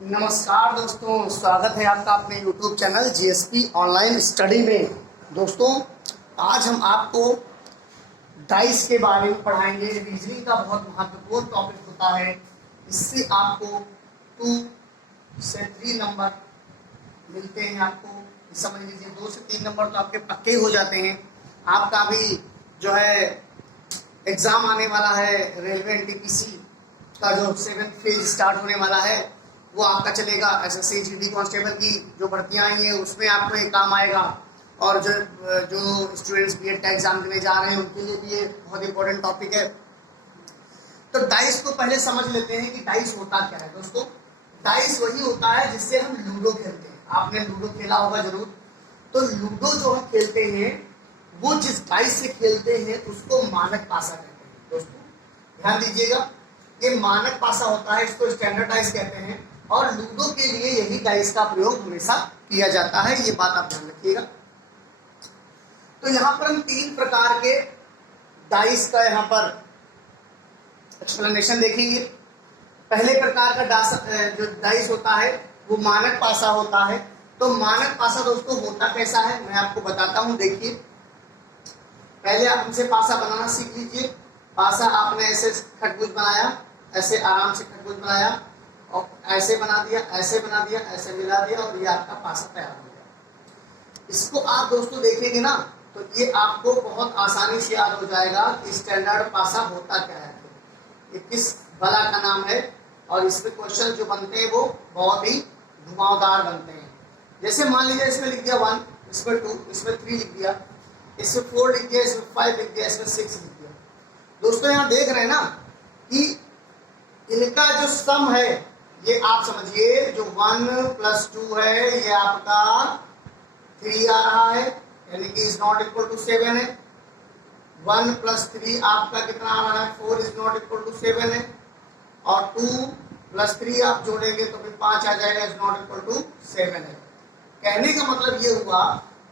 नमस्कार दोस्तों, स्वागत है आपका अपने YouTube channel GSP online study में। दोस्तों, आज हम आपको डाइस के बारे में पढ़ाएंगे। रीजनिंग का बहुत महत्वपूर्ण टॉपिक होता है। इससे आपको 2 से 3 नंबर मिलते हैं। आपको समझ लीजिए 2 से 3 नंबर तो आपके पक्के हो जाते हैं। आपका भी जो है एग्जाम आने वाला है, रेलवे एनटीपीसी का जो 7th फेज स्टार्ट होने वाला है वो आपका चलेगा। एसएससी जीडी कांस्टेबल की जो भर्तियां आई हैं उसमें आपको ये काम आएगा। और जो स्टूडेंट्स बीएड का एग्जाम देने जा रहे हैं उनके लिए भी ये बहुत इंपॉर्टेंट टॉपिक है। तो डाइस को पहले समझ लेते हैं कि डाइस होता क्या है। दोस्तों, डाइस वही होता है जिससे हम लूडो खेलते हैं। आपने लूडो खेला होगा जरूर। तो लूडो जो हम खेलते हैं वो जिस डाइस से खेलते हैं उसको मानक पासा कहते हैं। दोस्तों ध्यान दीजिएगा, ये मानक पासा होता है, इसको स्टैंडर्ड डाइस कहते हैं। और लूडो के लिए यही डाइस का प्रयोग हमेशा किया जाता है, ये बात आप ध्यान रखिएगा। तो यहाँ पर हम 3 प्रकार के डाइस का यहाँ पर एक्सप्लेनेशन देखेंगे। पहले प्रकार का जो डाइस होता है वो मानक पासा होता है। तो मानक पासा दोस्तों होता कैसा है मैं आपको बताता हूँ। देखिए, पहले आप हमसे पासा बनाना सीख लीजिए। पासा आपने ऐसे खरबूज बनाया, ऐसे आराम से खरबूज बनाया और ऐसे बना दिया, ऐसे बना दिया, ऐसे मिला दिया और ये आपका पासा तैयार हो गया। इसको आप दोस्तों देखेंगे ना तो ये आपको बहुत आसानी से याद हो जाएगा कि स्टैंडर्ड पासा होता क्या है, ये किस बला का नाम है। और इसमें क्वेश्चन जो बनते हैं वो बहुत ही घुमावदार बनते हैं। जैसे मान लीजिए इसमें लिख दिया 1, इसमें 2, इसमें 3 लिख दिया, इसमें 4 लिख दिया, इसमें 5 लिख दिया, इसमें 6 लिख दिया। दोस्तों यहाँ देख रहे हैं ना कि इनका जो सम है ये आप समझिए, जो 1 + 2 है ये आपका 3 आ रहा है, यानी कि इज नॉट इक्वल टू 7 है। 1 + 3 आपका कितना आ रहा है, 4 इज नॉट इक्वल टू 7 है। और 2 + 3 आप जोड़ेंगे तो फिर 5 आ जाएगा, इज नॉट इक्वल टू 7 है। कहने का मतलब ये हुआ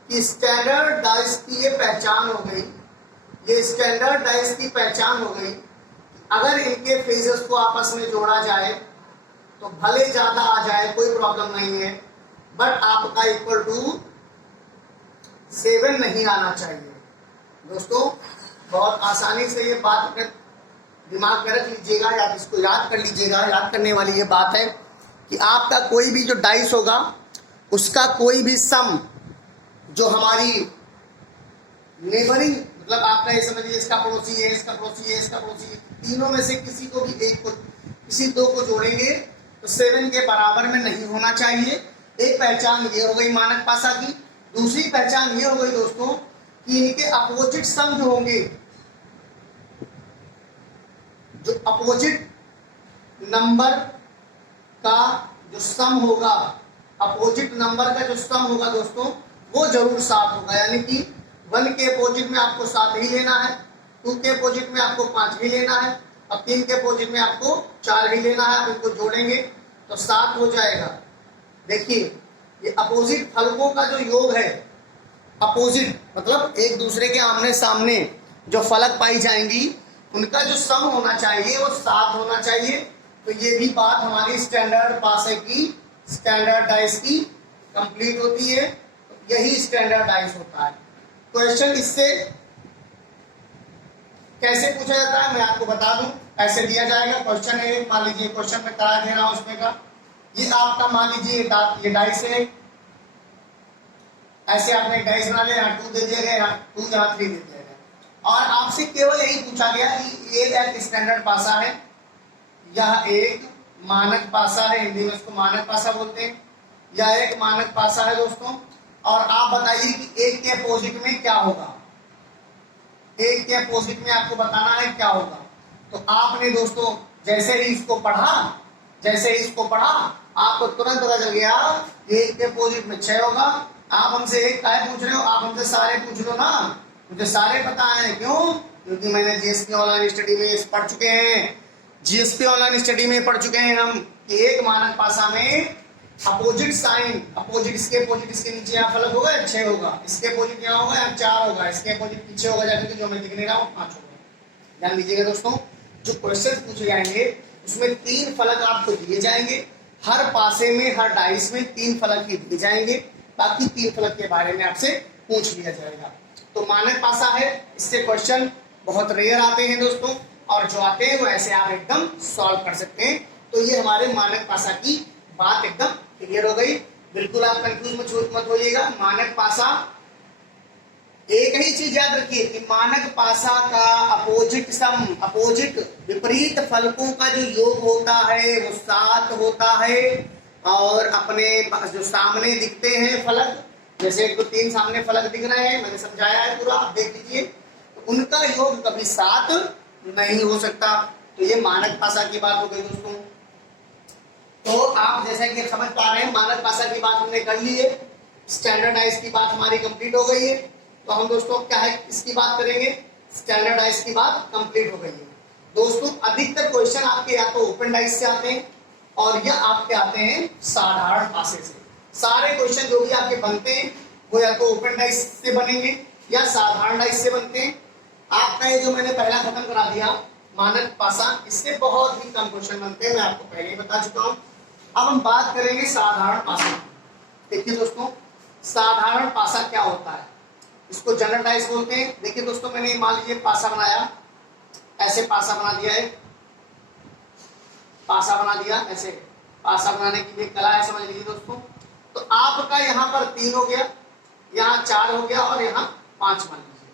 कि स्टैंडर्ड डाइस की ये पहचान हो गई, ये स्टैंडर्ड डाइस की पहचान हो गई। अगर इनके फेजेस को आपस में जोड़ा जाए तो भले ज्यादा आ जाए कोई प्रॉब्लम नहीं है, बट आपका इक्वल टू 7 नहीं आना चाहिए। दोस्तों बहुत आसानी से ये बात अपने दिमाग में रख लीजिएगा, या इसको याद कर लीजिएगा। याद करने वाली ये बात है कि आपका कोई भी जो डाइस होगा उसका कोई भी सम जो हमारी नेबरिंग, मतलब आपका ये समझिए इसका पड़ोसी है, इसका पड़ोसी है, इसका पड़ोसी है, तीनों में से किसी को भी एक को, किसी 2 को जोड़ेंगे तो 7 के बराबर में नहीं होना चाहिए। एक पहचान ये हो गई मानक पासा की। दूसरी पहचान ये हो गई दोस्तों कि इनके अपोजिट सम जो होंगे, जो अपोजिट नंबर का जो सम होगा, अपोजिट नंबर का जो सम होगा दोस्तों वो जरूर 7 होगा। यानी कि 1 के अपोजिट में आपको 7 ही लेना है, 2 के अपोजिट में आपको 5 ही लेना है, और 3 के अपोजिट में आपको 4 ही लेना है। आप इनको जोड़ेंगे तो 7 हो जाएगा। देखिए, ये अपोजिट फलकों का जो योग है, अपोजिट मतलब एक दूसरे के आमने सामने जो फलक पाई जाएंगी उनका जो सम होना चाहिए वो 7 होना चाहिए। तो ये भी बात हमारी स्टैंडर्ड पासे की, स्टैंडर्ड डाइस की कंप्लीट होती है। तो यही स्टैंडर्ड डाइस होता है। क्वेश्चन इससे कैसे पूछा जाता है मैं आपको बता दूं। ऐसे दिया जाएगा क्वेश्चन है, मान लीजिए क्वेश्चन में करा दे रहा हूं उसमें का, ये आपका मान लीजिए ये डाइस है। ऐसे आपने एक डाइस बना लिया, यहाँ 2 दे दिया गया, यहाँ 2, यहाँ 3 दे दिया गया। और आपसे केवल यही पूछा गया कि ये एक स्टैंडर्ड पासा है, यह एक मानक पासा है, हिंदी में इसको मानक पासा बोलते हैं, यह एक मानक पासा है दोस्तों। और आप बताइए कि एक के अपोजिट में क्या होगा, एक के अपोजिट में आपको बताना है क्या होगा। तो आपने दोस्तों जैसे ही इसको पढ़ा आपको तुरंत पता चल गया एक के अपोजिट में 6 होगा। आप हमसे एक काय पूछ रहे हो, आप हमसे सारे पूछ लो ना, मुझे सारे पता है। क्यों? क्योंकि मैंने जीएसपी ऑनलाइन स्टडी में पढ़ चुके हैं, जीएसपी ऑनलाइन स्टडी में पढ़ चुके हैं हम कि एक मानक पासा में अपोजिट साइन, अपोजिट इसके अपोजिट इसके नीचे यहाँ फलक होगा 6 होगा, इसके अपोजिट यहाँ होगा यहाँ 4 होगा, इसके अपोजिट पीछे होगा जाकर जो मैं लिख नहीं रहा हूँ 5 होगा। ध्यान दीजिएगा दोस्तों, जो क्वेश्चन पूछे जाएंगे उसमें 3 फलक आपको दिए जाएंगे, हर पासे में, हर डाइस में 3 फलक ही दिए जाएंगे, बाकी 3 फलक के बारे में आपसे पूछ लिया जाएगा। तो मानक पासा है, इससे क्वेश्चन बहुत रेयर आते हैं दोस्तों, और जो आते हैं वो ऐसे आप एकदम सॉल्व कर सकते हैं। तो ये हमारे मानक पासा की बात एकदम क्लियर हो गई। बिल्कुल आप कंफ्यूज मत होइएगा। मानक पासा, एक ही चीज याद रखिए कि मानक पासा का अपोजिट सम, अपोजिट विपरीत फलकों का जो योग होता है वो 7 होता है। और अपने जो सामने दिखते हैं फलक, जैसे एक तो 3 सामने फलक दिख रहे हैं, मैंने समझाया है पूरा, आप देख लीजिए, तो उनका योग कभी 7 नहीं हो सकता। तो ये मानक पासा की बात हो गई दोस्तों। तो आप जैसा कि समझ पा रहे हैं, मानक पासा की बात हमने कर ली है, स्टैंडर्डाइज की बात हमारी कंप्लीट हो गई है। तो हम दोस्तों क्या है, इसकी बात करेंगे, स्टैंडर्डाइज की बात कंप्लीट हो गई है। दोस्तों अधिकतर क्वेश्चन आपके या तो ओपन डाइज से आते हैं और या आपके आते हैं साधारण पासे से। सारे क्वेश्चन जो भी आपके बनते हैं वो या तो ओपन डाइज से बनेंगे या साधारण डाइज से बनते हैं। आपका ये जो मैंने पहला खत्म करा दिया मानक पासा, इससे बहुत ही कम क्वेश्चन बनते हैं, मैं आपको पहले ही बता चुका हूं। अब हम बात करेंगे साधारण पासा। देखिए दोस्तों, साधारण पासा क्या होता है, इसको जनरल डाइस बोलते हैं। देखिए दोस्तों, मैंने मान लीजिए पासा बनाया, ऐसे पासा बना दिया है, पासा बना दिया, ऐसे पासा बनाने की भी कला है, समझ लीजिए दोस्तों। तो आपका यहाँ पर 3 हो गया, यहाँ 4 हो गया और यहाँ 5 मान लीजिए।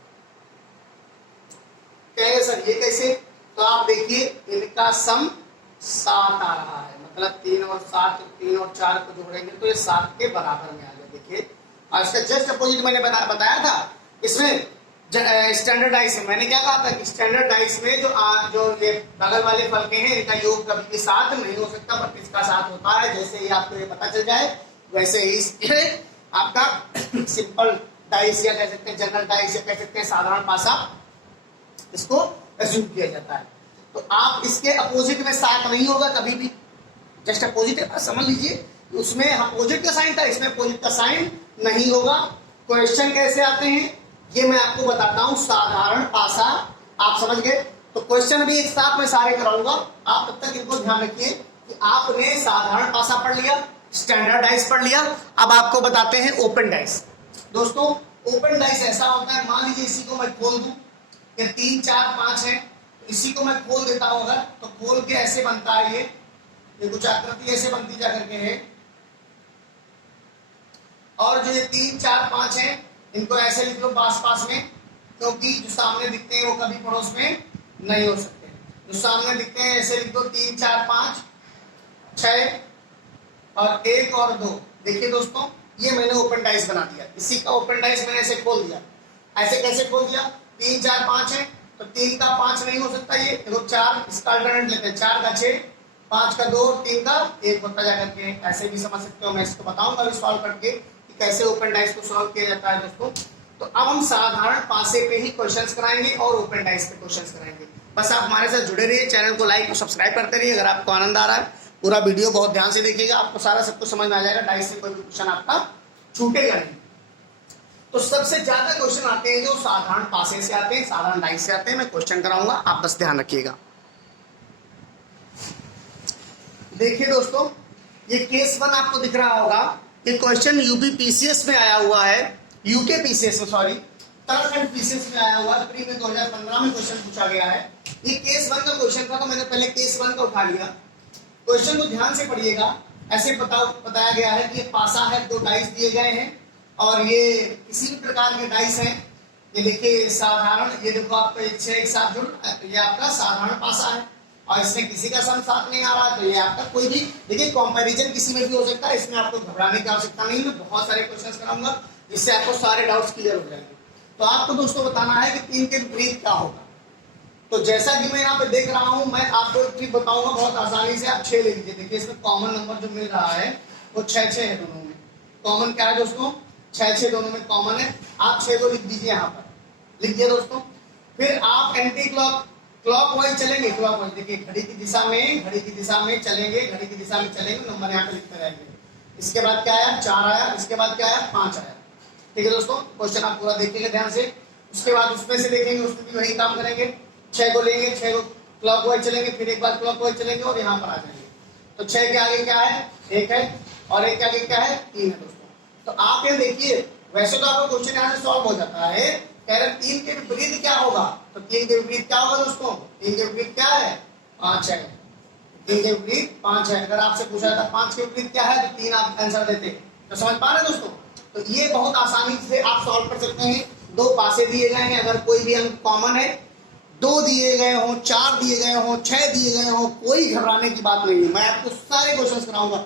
कैसे सर, ये कैसे? तो आप देखिए इनका सम 7 आ रहा है, मतलब 3 और 7, 3 और 4 को जोड़ेंगे तो ये 7 के बराबर में आ गया। देखिए, और इसका जस्ट अपोजिट मैंने बताया था इसमें स्टैंडर्ड डाइस में। मैंने क्या कहा था कि स्टैंडर्ड डाइस में जो ये बगल वाले फलके हैं इनका योग कभी भी 7 नहीं हो सकता, बट इसका 7 होता है। जैसे ही आपको ये पता चल जाए वैसे ही आपका सिंपल डाइस या कह सकते हैं जनरल डाइस या कह सकते हैं साधारण पासा, इसको एज्यूम किया जाता है। तो आप इसके अपोजिट में 7 नहीं होगा कभी भी, जस्ट अपोजिट है, समझ लीजिए। उसमें अपोजिट का साइन था, इसमें अपोजिट का साइन नहीं होगा। क्वेश्चन कैसे आते हैं ये मैं आपको बताता हूं। साधारण पासा आप समझ गए, तो क्वेश्चन भी एक साथ में सारे कराऊंगा, आप तब तक इनको ध्यान रखिए कि आपने साधारण पासा पढ़ लिया, स्टैंडर्ड डाइस पढ़ लिया। अब आपको बताते हैं ओपन डाइस। दोस्तों ओपन डाइस ऐसा होता है, मान लीजिए इसी को मैं खोल दूं, ये 3 4 5 है, इसी को मैं खोल देता हूं अगर, तो खोल के ऐसे बनता है ये कुछ आकृति ऐसे बनती जा करके है। और जो ये 3 4 5 है इनको ऐसे लिख लो पास पास में, क्योंकि जो सामने दिखते हैं वो कभी पड़ोस में नहीं हो सकते। जो सामने दिखते हैं ऐसे लिख दो, 3 4 5 6 और 1 और 2। देखिए दोस्तों, ये मैंने ओपन डाइस बना दिया, इसी का ओपन डाइस मैंने ऐसे खोल दिया। ऐसे कैसे खोल दिया? 3 4 5 है तो 3 का 5 नहीं हो सकता, ये देखो 4, इसका अल्टरनेट लेते हैं, 4 का 6, 5 का 2, 3 का 1 होता जाकर के। ऐसे भी समझ सकते हो, मैं इसको बताऊंगा अभी सॉल्व करके कि कैसे ओपन डाइस को सॉल्व किया जाता है दोस्तों। तो अब हम साधारण पासे पे ही क्वेश्चंस कराएंगे और ओपन डाइस पे क्वेश्चंस कराएंगे। बस आप हमारे साथ जुड़े रहिए, चैनल को लाइक और सब्सक्राइब करते रहिए। अगर आपको आनंद आ रहा है, पूरा वीडियो बहुत ध्यान से देखिएगा, आपको सारा सब कुछ समझ में आ जाएगा, डाइस से कोई भी क्वेश्चन आपका छूटेगा नहीं। तो सबसे ज्यादा क्वेश्चन आते हैं जो साधारण पासे से आते हैं, साधारण डाइस से आते हैं। मैं क्वेश्चन कराऊंगा, आप बस ध्यान रखिएगा। देखिए दोस्तों, ये केस 1 आपको दिख रहा होगा, ये क्वेश्चन यूपीपीसीएस में आया हुआ है, यूके पीसीएस में, सॉरी उत्तराखंड पीसीएस में आया हुआ है, प्री में 2015 में क्वेश्चन पूछा गया है। ये केस 1 का क्वेश्चन था, तो मैंने पहले केस 1 का उठा लिया। क्वेश्चन को ध्यान से पढ़िएगा। ऐसे बताया गया है कि ये पासा है, 2 डाइस दिए गए हैं और ये किसी भी प्रकार के डाइस हैं। ये देखिए साधारण, ये देखो आपका 6 एक साथ जुड़, ये आपका साधारण पासा है और इसमें किसी का सम साथ नहीं आ रहा, तो ये आपका कोई भी, देखिए कंपैरिजन किसी में भी हो सकता है, इसमें आपको घबराने की आवश्यकता नहीं। मैं बहुत सारे क्वेश्चंस कराऊंगा जिससे आपको सारे डाउट्स क्लियर हो जाएंगे। तो आपको दोस्तों बताना है कि 3 के विपरीत क्या होगा। तो जैसा कि मैं यहाँ पे देख रहा हूँ, मैं आपको एक ट्रिक बताऊंगा बहुत आसानी से। आप 6 ले लीजिए, देखिए इसमें कॉमन नंबर जो मिल रहा है वो 6 है दोनों में। कॉमन क्या है दोस्तों? 6 दोनों में कॉमन है। आप 6 को लिख दीजिए, यहाँ पर लिख दिया दोस्तों। फिर आप एंटी क्लॉक वाइज चलेंगे, क्लॉक वाइज देखिए घड़ी की दिशा में चलेंगे, घड़ी की दिशा में चलेंगे, नंबर यहाँ पे लिखते रहेंगे। इसके बाद क्या आया? 4 आया, इसके बाद क्या आया? 5 आया। ठीक है दोस्तों, क्वेश्चन आप पूरा देखिएगा ध्यान से। उसके बाद उसमें से देखेंगे, उसमें भी वही काम करेंगे। 6 को लेंगे, 6 को क्लॉक वाइज चलेंगे, फिर एक बार क्लॉक वाइज चलेंगे और यहाँ पर आ जाएंगे। तो 6 के आगे क्या है, 1 है, और 1 के आगे क्या है, 3 है दोस्तों। तो आप ये देखिए, वैसे तो आपका क्वेश्चन यहाँ से सॉल्व हो जाता है, कह रहे 3 के विपरीत क्या होगा, तो 3 के विपरीत क्या होगा दोस्तों, 3 के विपरीत क्या है, 5 है। 3 के विपरीत 5 है। अगर आपसे पूछा जाता 5 के विपरीत क्या है, तो 3 आप आंसर देते। तो समझ पा रहे हैं दोस्तों। तो ये बहुत आसानी से आप सॉल्व कर सकते हैं। 2 पासे दिए गए हैं, अगर कोई भी अंक कॉमन है, 2 दिए गए हों, 4 दिए गए हों, 6 दिए गए हों, कोई घबराने की बात नहीं है। मैं आपको सारे क्वेश्चन कराऊंगा।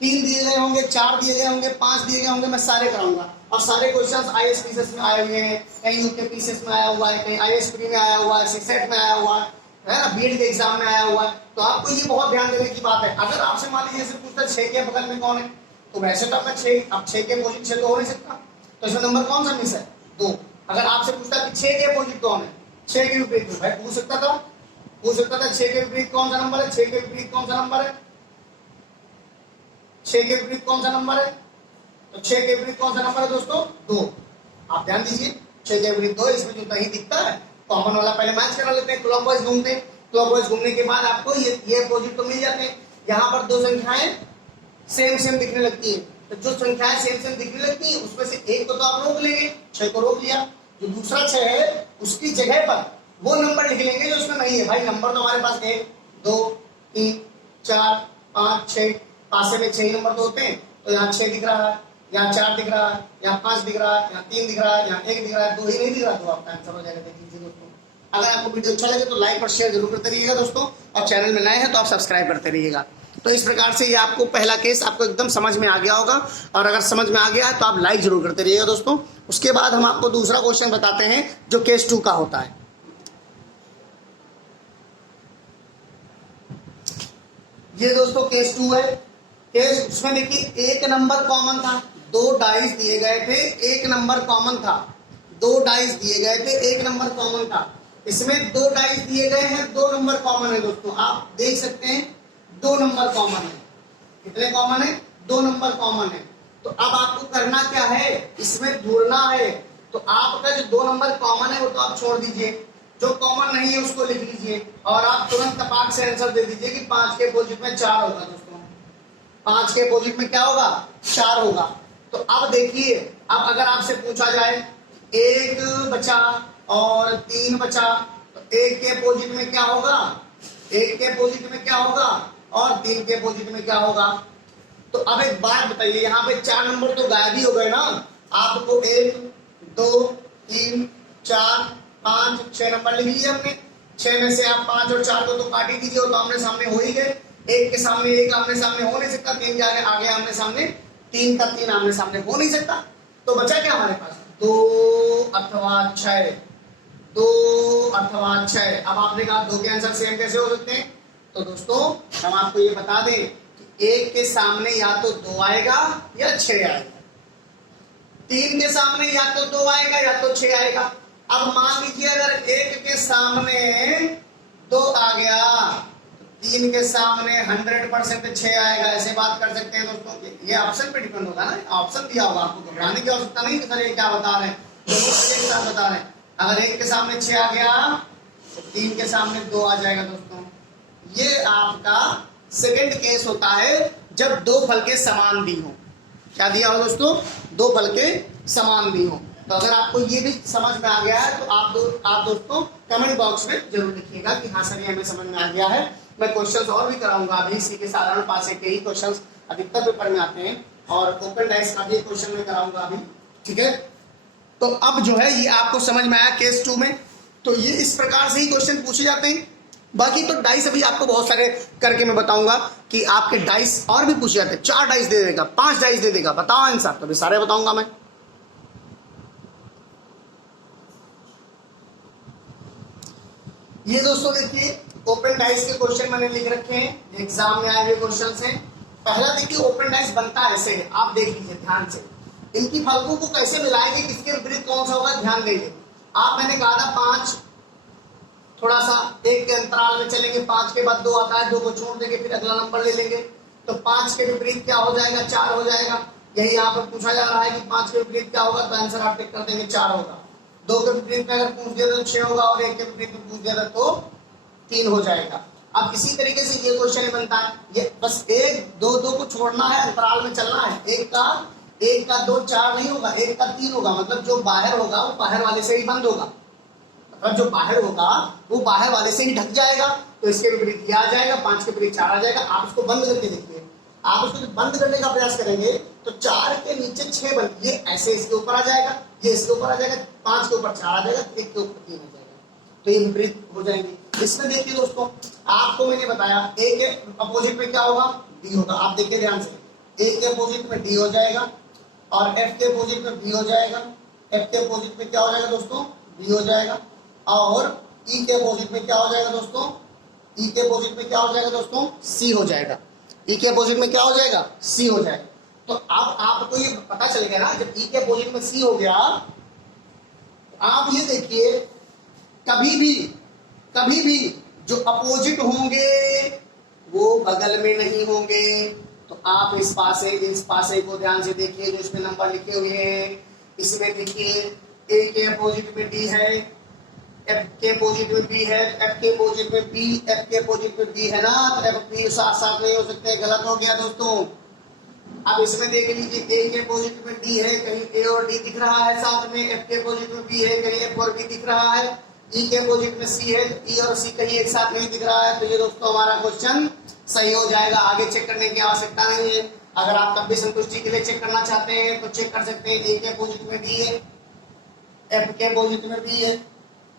3 दिए गए होंगे, 4 दिए गए होंगे, 5 दिए गए होंगे, मैं सारे कराऊंगा। और सारे क्वेश्चन आईएएस पीसीएस में आए हुए हैं, कहीं यूके पीसीएस में आया हुआ है, कहीं आईएएस प्री में आया हुआ है, सीसेट में आया हुआ है ना, बीएड के एग्जाम में आया हुआ है। तो आपको ये बहुत ध्यान देने की बात है। अगर आपसे मान लीजिए जैसे पूछता 6 के बगल में कौन है, तो वैसे तो आपका 6, अब 6 के अपोजिट 6 तो हो नहीं सकता, तो इसमें नंबर कौन सा मिस है, 2। अगर आपसे पूछता कि 6 के अपोजिट कौन है, 6 के विपरीत, भाई पूछ सकता था 6 के विपरीत कौन सा नंबर है, 6 के विपरीत कौन सा नंबर है, 6 के विपरीत कौन सा नंबर है, तो 6 के विपरीत कौन सा नंबर है दोस्तों, 2। आप ध्यान दीजिए, 6 के विपरीत 2, इसमें जो नहीं दिखता है कॉमन वाला पहले मैच करा लेते हैं, क्लॉकवाइज घूमते हैं। क्लॉकवाइज घूमने के बाद आपको ये अपोजिट तो मिल जाते हैं। यहाँ पर 2 संख्याएं सेम दिखने लगती है, तो जो संख्याएं सेम दिखने लगती है उसमें से एक को तो आप रोक लेंगे, 6 को रोक लिया। जो दूसरा 6 है उसकी जगह पर वो नंबर लिख लेंगे जो उसमें नहीं है। भाई नंबर तो हमारे पास 1 2 3 4 5 6, पासे में 6 नंबर तो होते हैं, तो यहाँ 6 दिख रहा है, यहाँ 4 दिख रहा है, यहाँ 5 दिख रहा है, यहाँ 3 दिख रहा है, यहाँ 1 दिख रहा है, 2 ही नहीं दिख रहा, तो आपका आंसर हो जाएगा। देख लीजिए दोस्तों, अगर आपको वीडियो अच्छा लगे तो लाइक और शेयर जरूर करते रहिएगा दोस्तों, और चैनल में नए हैं तो आप सब्सक्राइब करते रहिएगा। तो इस प्रकार से ये आपको पहला केस आपको एकदम समझ में आ गया होगा, और अगर समझ में आ गया है तो आप लाइक जरूर करते रहिएगा दोस्तों। उसके बाद हम आपको दूसरा क्वेश्चन बताते हैं जो केस 2 का होता है। ये दोस्तों केस 2 है। केस उसमें देखिए 1 नंबर कॉमन था, 2 डाइस दिए गए थे, 1 नंबर कॉमन था, 2 डाइस दिए गए थे, 1 नंबर कॉमन था। इसमें 2 डाइस दिए गए हैं, 2 नंबर कॉमन है दोस्तों। आप देख सकते हैं 2 नंबर कॉमन है। कितने कॉमन है, 2 नंबर कॉमन है। तो अब आपको करना क्या है, इसमें ढूंढना है। तो आपका जो 2 नंबर कॉमन है वो तो आप छोड़ दीजिए, जो कॉमन नहीं है उसको लिख लीजिए, और आप तुरंत तपाक से आंसर दे दीजिए कि 5 के अपोजिट में 4 होगा दोस्तों। 5 के अपोजिट में क्या होगा, 4 होगा। तो अब देखिए, अब अगर आपसे पूछा जाए 1 बचा और 3 बचा, तो 1 के अपोजिट में क्या होगा, 1 के अपोजिट में क्या होगा, और 3 के अपोजिट में क्या होगा। तो अब एक बात बताइए, यहाँ पे 4 नंबर तो गायब ही हो गए ना। आपको 1 2 3 4 5 6 नंबर लिख लिए हमने। 6 में से आप 5 और 4 को तो काट ही दीजिए, तो आमने सामने हो ही गए। 1 के सामने 1 आमने सामने हो नहीं सकता, 3 के आगे आमने सामने 3 का 3 आमने सामने हो नहीं सकता। तो बचा क्या हमारे पास, 2 अथवा 6, 2 अथवा 6। अब आपने कहा 2 के आंसर सेम कैसे हो सकते हैं, तो दोस्तों हम आपको ये बता दें कि 1 के सामने या तो 2 आएगा या 6 आएगा, 3 के सामने या तो 2 आएगा या तो 6 आएगा। अब मान लीजिए अगर 1 के सामने 2 आ गया, 3 के सामने 100% 6 आएगा। ऐसे बात कर सकते हैं दोस्तों, ये ऑप्शन पे डिपेंड होगा ना, ऑप्शन दिया होगा, आपको घबराने की आवश्यकता नहीं कि सर ये क्या बता रहे हैं, एक साथ बता रहे हैं। अगर 1 के सामने 6 आ गया तो 3 के सामने 2 आ जाएगा दोस्तों। ये आपका सेकंड केस होता है जब 2 फल के समान भी हो। क्या दिया हो दोस्तों, 2 फल के समान भी हो। तो अगर आपको ये भी समझ में आ गया है तो आप दोस्तों कमेंट बॉक्स में जरूर लिखिएगा कि हाँ सर ये हमें समझ में आ गया है। मैं क्वेश्चंस और भी कराऊंगा अभी, इसी के साधारण पासे के ही क्वेश्चंस अधिकतर पेपर में आते हैं, और ओपन डाइस का भी क्वेश्चन में कराऊंगा अभी, ठीक है। तो अब जो है ये आपको समझ में आया केस 2 में। तो ये इस प्रकार से ही क्वेश्चन पूछे जाते हैं। बाकी तो डाइस अभी आपको बहुत सारे करके मैं बताऊंगा कि आपके डाइस और भी पूछे जाते हैं। 4 डाइस दे देगा, 5 डाइस दे देगा, बताओ आंसर, तो भी सारे बताऊंगा मैं। ये दोस्तों देखिए ओपन डाइस के क्वेश्चन मैंने लिख रखे हैं, एग्जाम में आए हुए क्वेश्चन हैं। पहला देखिए ओपन डाइस बनता ऐसे है, आप देख लीजिए ध्यान से। इनकी फलकों को कैसे मिलाएंगे, किसके विपरीत कौन सा होगा, ध्यान देंगे। आप मैंने कहा था 5, थोड़ा सा 1 के अंतराल में चलेंगे, 5 के बाद 2 आता है, 2 को छोड़ देंगे, फिर अगला नंबर ले लेंगे। तो 5 के विपरीत क्या हो जाएगा, 4 हो जाएगा। यही यहाँ पर पूछा जा रहा है कि 5 के विपरीत क्या होगा, तो आंसर आप टिक कर देंगे 4 होगा। 2 के विपरीत में अगर पूछ दिया तो 6 होगा, और 1 के विपरीत में पूछ दिया तो 3 हो जाएगा। अब इसी तरीके से ये क्वेश्चन बनता है, ये बस एक दो दो को छोड़ना है, अंतराल में चलना है। एक का दो चार नहीं होगा, एक का तीन होगा, मतलब जो बाहर होगा वो बाहर वाले से ही बंद होगा, मतलब जो बाहर होगा वो बाहर वाले से ही ढक जाएगा। तो इसके विपरीत ये आ जाएगा, 5 के विपरीत 4 आ जाएगा। आप इसको बंद करके देखिए, आप उसको बंद करने का प्रयास करेंगे तो 4 के नीचे 6 बन, ये ऐसे इसके ऊपर आ जाएगा, ये इसके ऊपर आ जाएगा, 5 के ऊपर 4 आ जाएगा, 1 के ऊपर 3 आ जाएगा, तो ये विपरीत हो जाएंगे। इसमें देखिए दोस्तों, आपको मैंने बताया ए के अपोजिट में क्या होगा, डी होगा। आप देखिए ध्यान से, ए के अपोजिट में डी हो जाएगा और एफ के अपोजिट में बी हो जाएगा। एफ के अपोजिट में क्या हो जाएगा दोस्तों, बी हो जाएगा। और ई के अपोजिट में क्या हो जाएगा दोस्तों, ई के अपोजिट में क्या हो जाएगा दोस्तों, सी हो जाएगा। ई के अपोजिट में क्या हो जाएगा, सी हो जाएगा। तो अब आपको ये पता चल गया ना, जब ई के अपोजिट में सी हो गया, आप ये देखिए कभी भी जो अपोजिट होंगे वो बगल में नहीं होंगे। तो आप इस पासे को ध्यान से देखिए, जो इसमें नंबर लिखे हुए हैं, इसमें देखिए ए के अपोजिट में डी है, एफ के अपोजिट में बी है, एफ के अपोजिट में बी, एफ के अपोजिट में बी है ना, तो एफ बी साथ साथ नहीं हो सकते, गलत हो गया दोस्तों। अब इसमें देख लीजिए, ए के अपोजिट में डी है, कहीं ए और डी दिख रहा है साथ में, एफ के अपोजिट में बी है, कहीं एफ और बी दिख रहा है, ई के अपोजिट में सी है, ई और सी कहीं एक साथ नहीं दिख रहा है। तो ये दोस्तों हमारा क्वेश्चन सही हो जाएगा, आगे चेक करने की आवश्यकता नहीं है। अगर आप तब भी संतुष्टि के लिए चेक करना चाहते हैं तो चेक कर सकते हैं। ए के अपोजिट में डी है, एफ के अपोजिट में बी है,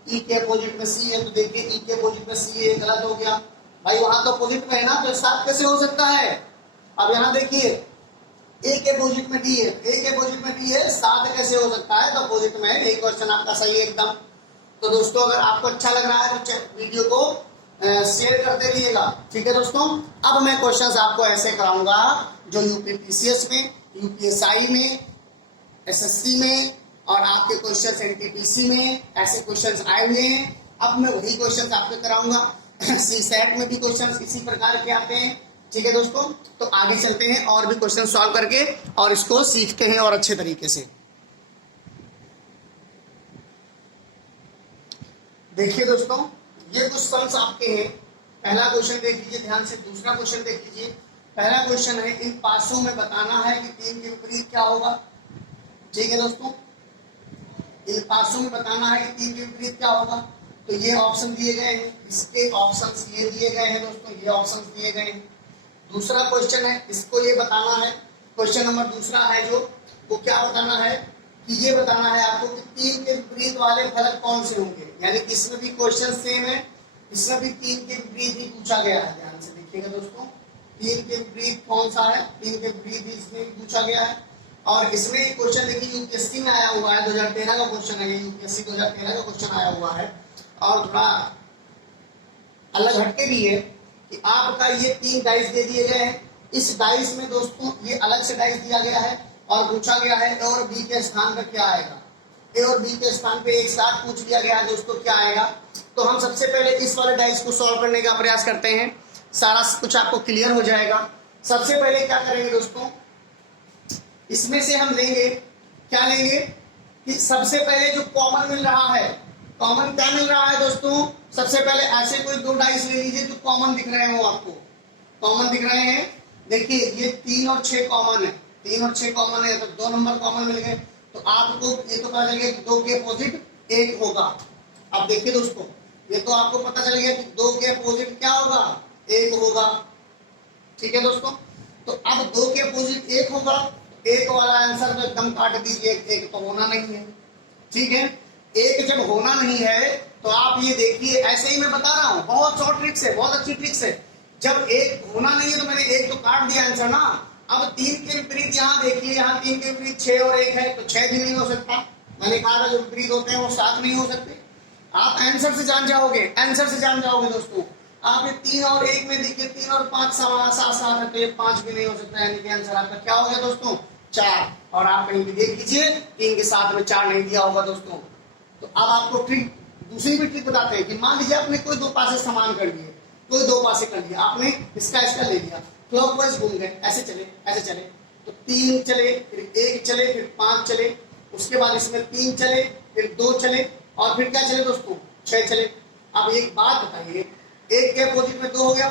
ई के अपोजिट में सी है, तो देखिए ई के अपोजिट में सी है, गलत हो गया भाई, वहां तो अपोजिट में है ना, तो साथ कैसे हो सकता है। अब यहाँ देखिए ए के अपोजिट में डी है, ए के अपोजिट में डी है, साथ कैसे हो सकता है, तो अपोजिट में है। ये क्वेश्चन आपका सही है एकदम। तो दोस्तों अगर आपको अच्छा लग रहा है तो वीडियो को शेयर करते रहिएगा, ठीक है दोस्तों। अब मैं क्वेश्चंस आपको ऐसे कराऊंगा जो यूपीपीसीएस में, यूपीएसआई में, एसएससी में और आपके क्वेश्चंस एनटीपीसी में ऐसे क्वेश्चंस आए हुए हैं। अब मैं वही क्वेश्चंस आपको कराऊंगा। सी सेट में भी क्वेश्चंस इसी प्रकार के आते हैं, ठीक है दोस्तों। तो आगे चलते हैं और भी क्वेश्चन सॉल्व करके और इसको सीखते हैं और अच्छे तरीके से। देखिए दोस्तों, ये कुछ सम्स आपके हैं। पहला क्वेश्चन देख लीजिए ध्यान से, दूसरा क्वेश्चन देख लीजिए। पहला क्वेश्चन है, इन पासों में बताना है कि 3 के विपरीत क्या होगा, ठीक है दोस्तों। इन पासों में बताना है कि 3 के विपरीत क्या होगा। तो ये ऑप्शन दिए गए हैं, इसके ऑप्शंस ये दिए गए हैं दोस्तों, ये ऑप्शंस दिए गए हैं। दूसरा क्वेश्चन है, इसको ये बताना है, क्वेश्चन नंबर दूसरा है जो, वो क्या बताना है कि ये बताना है आपको कि 3 के विपरीत वाले फलक कौन से होंगे। यानी कि इसमें भी क्वेश्चन सेम है, इसमें भी 3 के विपरीत ही पूछा गया है। ध्यान से देखिएगा दोस्तों, 3 के विपरीत कौन सा है, 3 के विपरीत ही इसमें भी पूछा गया है। और इसमें क्वेश्चन देखिए यूपीएससी में आया हुआ है, 2013 का क्वेश्चन है, यूपीएससी 2013 का क्वेश्चन आया हुआ है। और थोड़ा अलग हटके भी है कि आपका ये 3 डाइस दे दिए गए हैं। इस डाइस में दोस्तों ये अलग से डाइस दिया गया है और पूछा गया है ए और बी के स्थान पर क्या आएगा। ए और बी के स्थान पे एक साथ पूछ लिया गया है दोस्तों, क्या आएगा। तो हम सबसे पहले इस वाले डाइस को सॉल्व करने का प्रयास करते हैं, सारा कुछ आपको क्लियर हो जाएगा। सबसे पहले क्या करेंगे दोस्तों, इसमें से हम लेंगे, क्या लेंगे कि सबसे पहले जो कॉमन मिल रहा है, कॉमन क्या मिल रहा है दोस्तों, सबसे पहले ऐसे कोई 2 डाइस ले लीजिए जो कॉमन दिख रहे हो, आपको कॉमन दिख रहे हैं। देखिए ये 3 और 6 कॉमन है, 3 और 6 कॉमन है, तो 2 नंबर कॉमन मिल गए। तो आपको ये तो पता चल गया कि 2 के अपोजिट 1 होगा। अब देखिए दोस्तों, ये तो आपको पता चल गया कि 2 के अपोजिट क्या होगा, 1 होगा, ठीक है दोस्तों। तो अब 2 के अपोजिट 1 होगा, 1 वाला आंसर तो एकदम काट दीजिए, 1 तो होना नहीं है, ठीक है। 1 जब होना नहीं है तो आप ये देखिए, ऐसे ही मैं बता रहा हूँ, बहुत शॉर्ट ट्रिक्स है, बहुत अच्छी ट्रिक्स है। जब 1 होना नहीं है तो मैंने 1 तो काट दिया आंसर ना। अब 3 के विपरीत यहाँ देखिए, यहाँ 3 के विपरीत 6 और 1 है, तो 6 भी नहीं हो सकता। मैंने कहा था जो विपरीत होते हैं वो 7 नहीं हो सकते। आप आंसर से जान जाओगे, आंसर से जान जाओगे दोस्तों। आप ये 3 और 1 में देखिए, 3 और 5 साथ है, तो ये 5 भी नहीं हो सकता। यानी कि आंसर आपका क्या हो गया दोस्तों, 4। और आप कहीं भी देख लीजिए 3 के साथ में 4 नहीं दिया होगा दोस्तों। तो अब आपको ट्रिक, दूसरी भी ट्रिक बताते हैं कि मान लीजिए आपने कोई 2 पासे समान कर लिए, कोई 2 पासे कर लिया, आपने इसका ले लिया, क्लॉकवाइज घूम गए, ऐसे चले ऐसे चले, तो 3 चले, फिर 1 चले, फिर 5 चले, उसके बाद इसमें 3 चले, फिर 2 चले और फिर क्या चले दोस्तों, 6 चले। अब एक बात बताइए, एक के अपोजिट में 2 हो गया,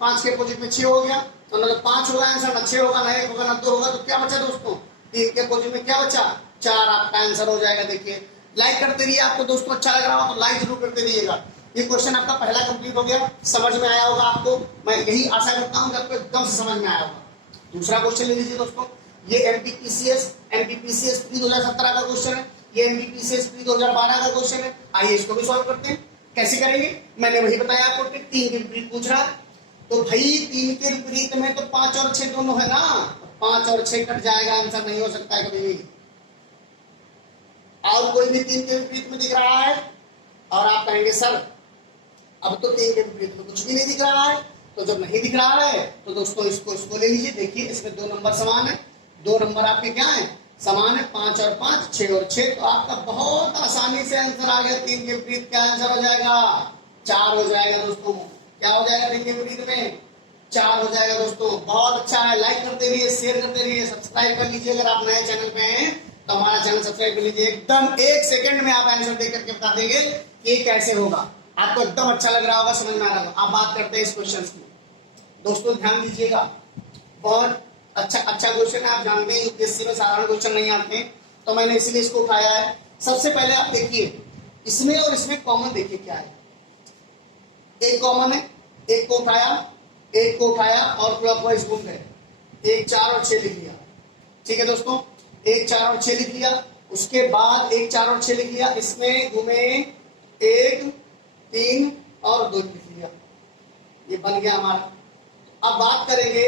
5 के अपोजिट में 6 हो गया, तो मतलब 5 होगा आंसर, ना 6 होगा, ना 1 होगा, ना 2 होगा, तो क्या बचा दोस्तों? 3 के अपोजिट में क्या बचा? 4 आपका आंसर हो जाएगा। देखिए लाइक करते रहिए, आपको दोस्तों अच्छा लग रहा हो तो लाइक जरूर करते रहिएगा। ये क्वेश्चन आपका पहला कंप्लीट हो गया, समझ में आया होगा आपको, मैं यही आशा करता हूँ कि आपको एकदम से समझ में आया होगा। दूसरा क्वेश्चन ले लीजिए दोस्तों, ये एमपीपीसीएस प्री 2017 का क्वेश्चन है, ये एमपीपीसीएस प्री 2012 का क्वेश्चन है। आइए इसको भी सॉल्व करते हैं। कैसे करेंगे? मैंने वही बताया आपको कि 3 के विपरीत पूछ रहा है, तो भाई 3 के विपरीत में तो 5 और 6 दोनों है ना, 5 और 6 कट जाएगा, आंसर नहीं हो सकता है कभी भी। और कोई भी 3 के विपरीत में दिख रहा है और आप कहेंगे सर अब तो 3 के विपरीत में कुछ भी नहीं दिख रहा है, तो जब नहीं दिख रहा है तो दोस्तों इसको ले लीजिए। देखिए इसमें 2 नंबर समान है, 2 नंबर आपके क्या है? समान है, 5 और 5, 6 और 6, तो आपका बहुत आसानी से आंसर आ गया। 3 के विपरीत क्या आंसर हो जाएगा? 4 हो जाएगा दोस्तों। क्या हो जाएगा 3 के विपरीत में? 4 हो जाएगा दोस्तों। बहुत अच्छा है, लाइक करते रहिए, शेयर करते रहिए, सब्सक्राइब कर लीजिए। अगर आप नए चैनल पे हैं तो हमारा चैनल सब्सक्राइब कर लीजिए। एकदम 1 सेकंड में आप आंसर देख करके बता देंगे कि ये कैसे होगा। आपको एकदम अच्छा लग रहा होगा, समझ में आ रहा होगा। आप बात करते हैं इस क्वेश्चन की। दोस्तों ध्यान दीजिएगा, बहुत अच्छा क्वेश्चन है। आप जानते हैं यूपीएससी में साधारण क्वेश्चन नहीं आते हैं, तो मैंने इसलिए इसको उठाया है। सबसे पहले आप देखिए इसमें और इसमें कॉमन देखिए क्या है। एक कॉमन है, एक को उठाया और क्लॉकवाइज घूम गए। 1, 4 और 6 लिख लिया। ठीक है दोस्तों, 1, 4 और 6 लिख लिया। उसके बाद 1, 4 और 6 लिख लिया, इसमें घूमे 1, 3 और 2 लिख लिया। ये बन गया हमारा। अब बात करेंगे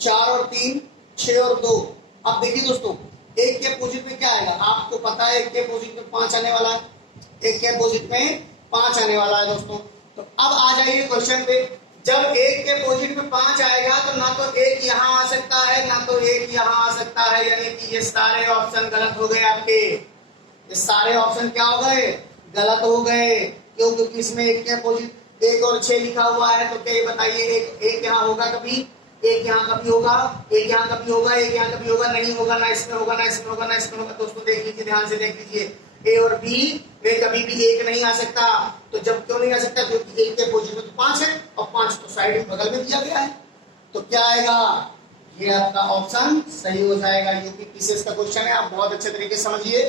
4 और 3, 6 और 2। अब देखिए दोस्तों, 1 के अपोजिट में क्या आएगा? आपको पता है 1 के अपोजिट में 5 आने वाला है, 1 के अपोजिट में 5 आने वाला है दोस्तों। तो अब आ जाइए क्वेश्चन पे। जब 1 के अपोजिट में 5 आएगा तो ना तो 1 यहाँ आ सकता है, ना तो 1 यहाँ आ सकता है, यानी कि ये सारे ऑप्शन गलत हो गए आपके। ये सारे ऑप्शन क्या हो गए? गलत हो गए। क्यों? क्योंकि इसमें 1 के अपोजिट 1 और 6 लिखा हुआ है। तो क्या ये बताइए, एक यहाँ होगा कभी, एक यहाँ कभी होगा, एक यहाँ कभी होगा, एक यहाँ कभी होगा? नहीं होगा, ना इसमें होगा, ना इसमें होगा, ना इसमें होगा। दोस्तों देख लीजिए, ध्यान से देख लीजिए, ए और बी में कभी भी 1 नहीं आ सकता। तो जब क्यों नहीं आ सकता? क्योंकि 1 के अपोजिट में तो 5 है और 5 तो साइड में बगल में दिया गया है। तो क्या आएगा? ये आपका ऑप्शन सही हो जाएगा। यूपीपीसीएस का क्वेश्चन है, आप बहुत अच्छे तरीके से समझिए,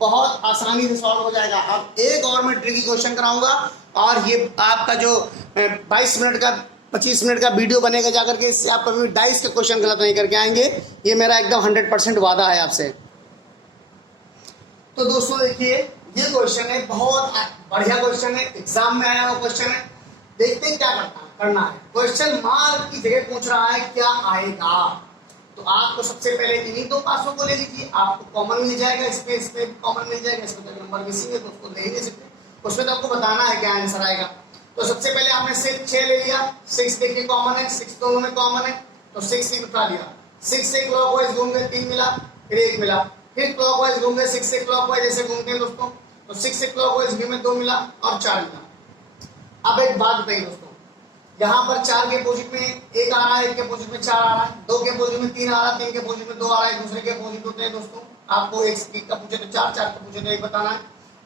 बहुत आसानी से सॉल्व हो जाएगा। अब एक और मैं ट्रिकी क्वेश्चन कराऊंगा और ये आपका जो 22 मिनट का 25 मिनट का वीडियो बनेगा जाकर के, इससे आप कभी डाइस के क्वेश्चन गलत नहीं करके आएंगे। ये मेरा एकदम 100% वादा है आपसे। तो दोस्तों देखिए, ये क्वेश्चन है, बहुत बढ़िया क्वेश्चन है, एग्जाम में आया हुआ क्वेश्चन है। देखते हैं क्या करना है। क्वेश्चन मार्क की जगह पूछ रहा है क्या आएगा। तो आपको सबसे पहले इन्हीं 2 पासों को ले लीजिए, आपको कॉमन मिल जाएगा। इसमें कॉमन मिल जाएगा, इसमें तो नंबर मिसिंग है तो उसको ले ही नहीं सकते। उसमें तो आपको बताना है क्या आंसर आएगा। तो सबसे पहले आपने 6 ले लिया। 6 देखिए कॉमन है, 6 दोनों में कॉमन है, तो 6 ही उठा लिया। 6 से क्लॉकवाइज घूम गए, 3 मिला, फिर 1 मिला, फिर क्लॉकवाइज घूम गए। 6 से क्लॉकवाइज ऐसे घूमते हैं दोस्तों, तो 6 से क्लॉकवाइज घूमे, 2 मिला और 4 मिला। अब एक बात बताइए दोस्तों, यहाँ पर 4 के अपोजिट में 1 आ रहा है, 1 के अपोजिट में 4 आ रहा है, 2 के अपोजिट में 3 आ रहा है, 3 के अपोजिट में 2 आ रहा है। दूसरे के अपोजिट होते हैं दोस्तों, आपको 1 का पूछे तो 4, 4 का पूछे तो 1 बताना है।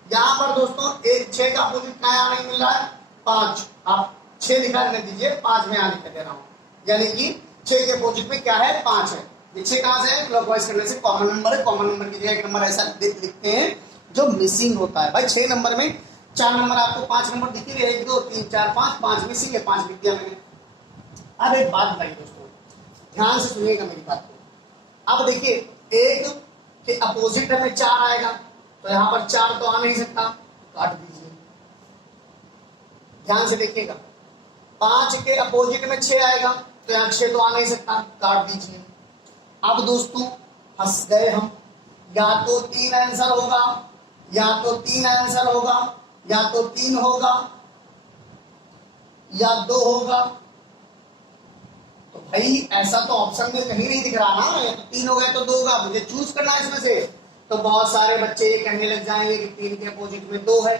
यहाँ पर दोस्तों 6 का अपोजिट क्या नहीं मिल रहा है? 5। आप 6 लिखा रहने दीजिए, 5 में यहाँ लिख दे रहा हूँ, यानी कि 6 के अपोजिट में क्या है? 5 है। ये 6 कहाँ से है? क्लॉकवाइज करने से कॉमन नंबर है। कॉमन नंबर की जगह एक नंबर ऐसा लिखते हैं जो मिसिंग होता है। भाई 6 नंबर में 4 नंबर आपको 5 नंबर दिख ही रहे, 1, 2, 3, 4, 5 मिसिंग है, 5 लिख दिया मैंने। अब एक बात बताइए दोस्तों, ध्यान से सुनिएगा मेरी बात को। अब देखिए 1 के अपोजिट में 4 आएगा, तो यहाँ पर 4 तो आ नहीं सकता, काट दीजिए। ध्यान से देखिएगा, 5 के अपोजिट में 6 आएगा, तो यहाँ 6 तो आ नहीं सकता, काट दीजिए। अब दोस्तों फंस गए हम, या तो 3 आंसर होगा, या तो 3 आंसर होगा, या तो 3 होगा, या 2 होगा। तो भाई ऐसा तो ऑप्शन में कहीं नहीं दिख रहा ना, या तो 3 होगा या तो 2 होगा, मुझे चूज करना है इसमें से। तो बहुत सारे बच्चे ये कहने लग जाएंगे कि 3 के अपोजिट में 2 है,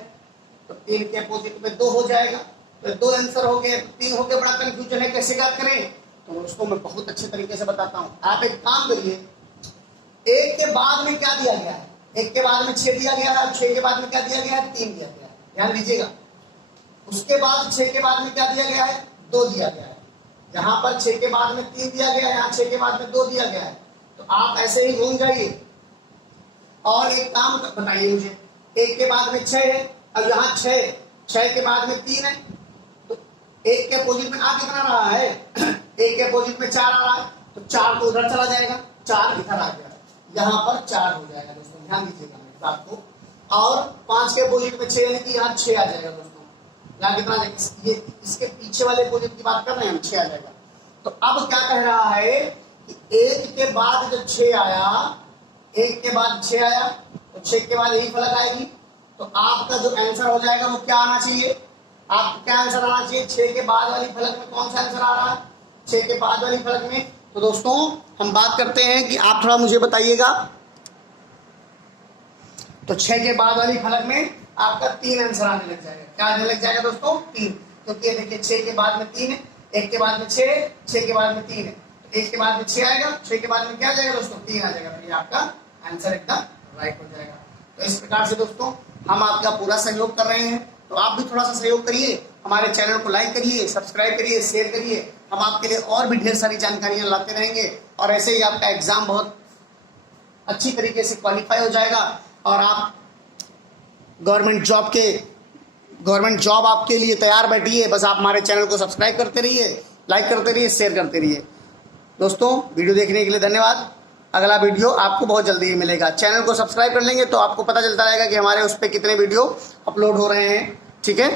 तो 3 के अपोजिट में 2 हो जाएगा, तो 2 आंसर हो गए, 3 हो गए, बड़ा कंफ्यूजन है, कैसे बात करें। तो उसको मैं बहुत अच्छे तरीके से बताता हूं। आप एक काम करिए, 1 के बाद में क्या दिया गया है? 1 के बाद में 6 दिया गया है, और 6 के बाद में क्या दिया गया है? 3 दिया गया है। ध्यान दीजिएगा, उसके बाद 6 के बाद में क्या दिया गया है, 2 दिया गया है। यहाँ पर 6 के बाद में 3 दिया गया है, यहाँ 6 के बाद में 2 दिया गया है। तो आप ऐसे ही घूम जाइए और एक काम बताइए मुझे, 1 के बाद में 6 है, अब यहाँ 6 के बाद में 3 है, तो 1 के अपोजिट में आ कितना रहा है 1 के अपोजिट में 4 आ रहा है, तो 4 तो उधर चला जाएगा, 4 इधर आ गया, यहाँ पर 4 हो जाएगा दोस्तों, ध्यान दीजिएगा मेरी बात को। और 5 के अपोजिट में 6 यानी कि यहाँ 6 आ जाएगा दोस्तों, यहाँ कितना आ जाएगा, ये इसके पीछे वाले अपोजिट की बात कर रहे हैं हम, 6 आ जाएगा। तो अब क्या कह रहा है कि 1 के बाद जब 6 आया, 1 के बाद 6 आया, तो 6 के बाद यही फलक आएगी, तो आपका जो आंसर हो जाएगा वो क्या आना चाहिए, आपको क्या आंसर आना चाहिए, 6 के बाद वाली फलक में कौन सा आंसर आ रहा है, 6 के बाद वाली फलक में। तो दोस्तों हम बात करते हैं कि आप थोड़ा मुझे बताइएगा, तो 6 के बाद वाली फलक में आपका 3 आंसर आने लग जाएगा, क्या आने लग जाएगा दोस्तों, 3, क्योंकि देखिए 6 के बाद में 3 है, 1 के बाद में 6 है, 6 के बाद में 3 है, तो 1 के बाद में 6 आएगा, 6 के बाद में क्या आ जाएगा दोस्तों, 3 आ जाएगा, तो ये आपका आंसर एकदम राइट हो जाएगा। तो इस प्रकार से दोस्तों हम आपका पूरा सहयोग कर रहे हैं, तो आप भी थोड़ा सा सहयोग करिए, हमारे चैनल को लाइक करिए, सब्सक्राइब करिए, शेयर करिए, हम आपके लिए और भी ढेर सारी जानकारियां लाते रहेंगे, और ऐसे ही आपका एग्जाम बहुत अच्छी तरीके से क्वालिफाई हो जाएगा और आप गवर्नमेंट जॉब आपके लिए तैयार बैठी है। बस आप हमारे चैनल को सब्सक्राइब करते रहिए, लाइक करते रहिए, शेयर करते रहिए। दोस्तों वीडियो देखने के लिए धन्यवाद। अगला वीडियो आपको बहुत जल्दी ही मिलेगा। चैनल को सब्सक्राइब कर लेंगे तो आपको पता चलता रहेगा कि हमारे उस पर कितने वीडियो अपलोड हो रहे हैं। ठीक है।